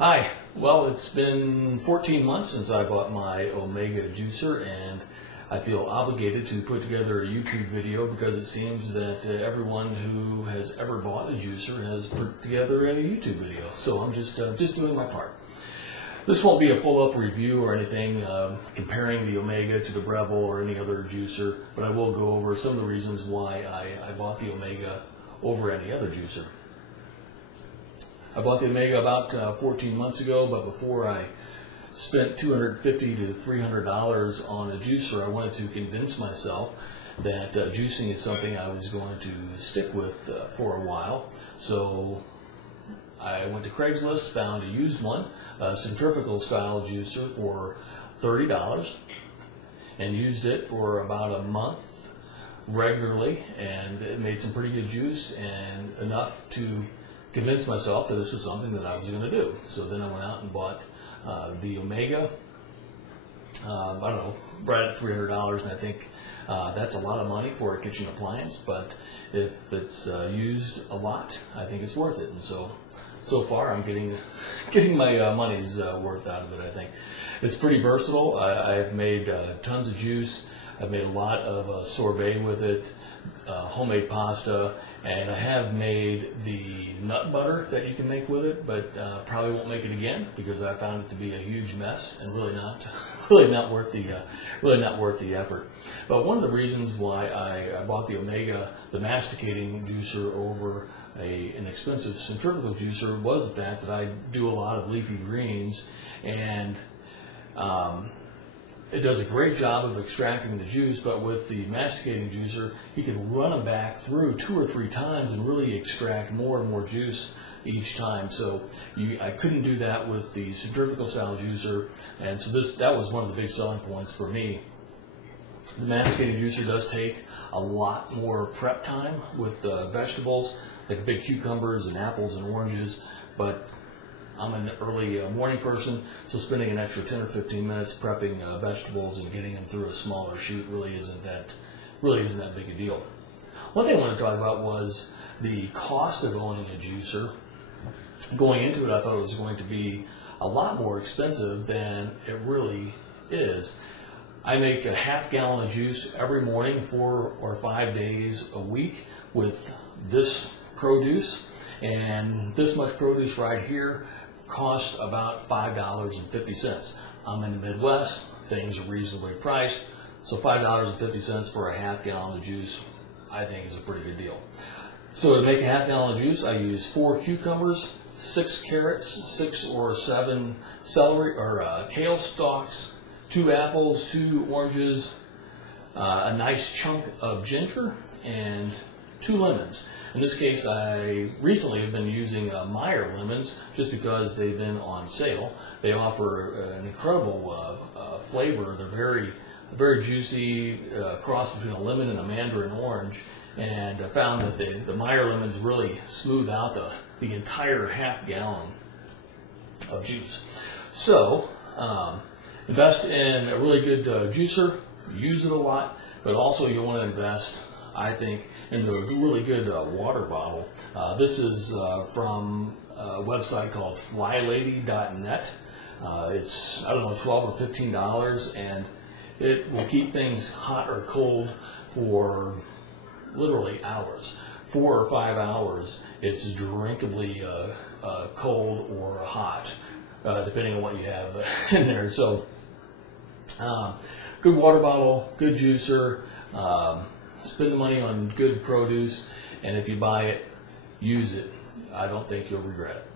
Hi. Well, it's been 14 months since I bought my Omega juicer, and I feel obligated to put together a YouTube video because it seems that everyone who has ever bought a juicer has put together a YouTube video. So I'm just doing my part. This won't be a full-up review or anything comparing the Omega to the Breville or any other juicer, but I will go over some of the reasons why I bought the Omega over any other juicer. I bought the Omega about 14 months ago, but before I spent $250 to $300 on a juicer, I wanted to convince myself that juicing is something I was going to stick with for a while. So I went to Craigslist, found a used one, a centrifugal style juicer for $30, and used it for about a month regularly, and it made some pretty good juice and enough to convince myself that this was something that I was going to do. So then I went out and bought the Omega, I don't know, right at $300, and I think that's a lot of money for a kitchen appliance, but if it's used a lot, I think it's worth it. And so far I'm getting my money's worth out of it, I think. It's pretty versatile. I've made tons of juice. I've made a lot of sorbet with it, homemade pasta, and I have made the nut butter that you can make with it, but probably won't make it again because I found it to be a huge mess and really not worth the effort. But one of the reasons why I bought the Omega, the masticating juicer, over an expensive centrifugal juicer was the fact that I do a lot of leafy greens, and it does a great job of extracting the juice, but with the masticating juicer, you can run them back through 2 or 3 times and really extract more and more juice each time. So I couldn't do that with the centrifugal style juicer, and so that was one of the big selling points for me. The masticating juicer does take a lot more prep time with vegetables, like big cucumbers and apples and oranges, but I'm an early morning person, so spending an extra 10 or 15 minutes prepping vegetables and getting them through a smaller chute really isn't that big a deal. One thing I wanted to talk about was the cost of owning a juicer. Going into it, I thought it was going to be a lot more expensive than it really is. I make a half gallon of juice every morning, 4 or 5 days a week with this produce, and this much produce right here cost about $5.50. I'm in the Midwest, things are reasonably priced, so $5.50 for a half gallon of juice I think is a pretty good deal. So to make a half gallon of juice, I use 4 cucumbers, 6 carrots, 6 or 7 celery or kale stalks, 2 apples, 2 oranges, a nice chunk of ginger, and 2 lemons. In this case, I recently have been using Meyer lemons just because they've been on sale. They offer an incredible flavor. They're very juicy, cross between a lemon and a mandarin orange, and I found that the Meyer lemons really smooth out the entire half gallon of juice. So invest in a really good juicer, use it a lot, but also you want to invest, I think, in a really good water bottle. This is from a website called flylady.net. It's, I don't know, $12 or $15, and it will keep things hot or cold for literally hours. 4 or 5 hours, it's drinkably cold or hot, depending on what you have in there. So, good water bottle, good juicer. Spend the money on good produce, and if you buy it, use it. I don't think you'll regret it.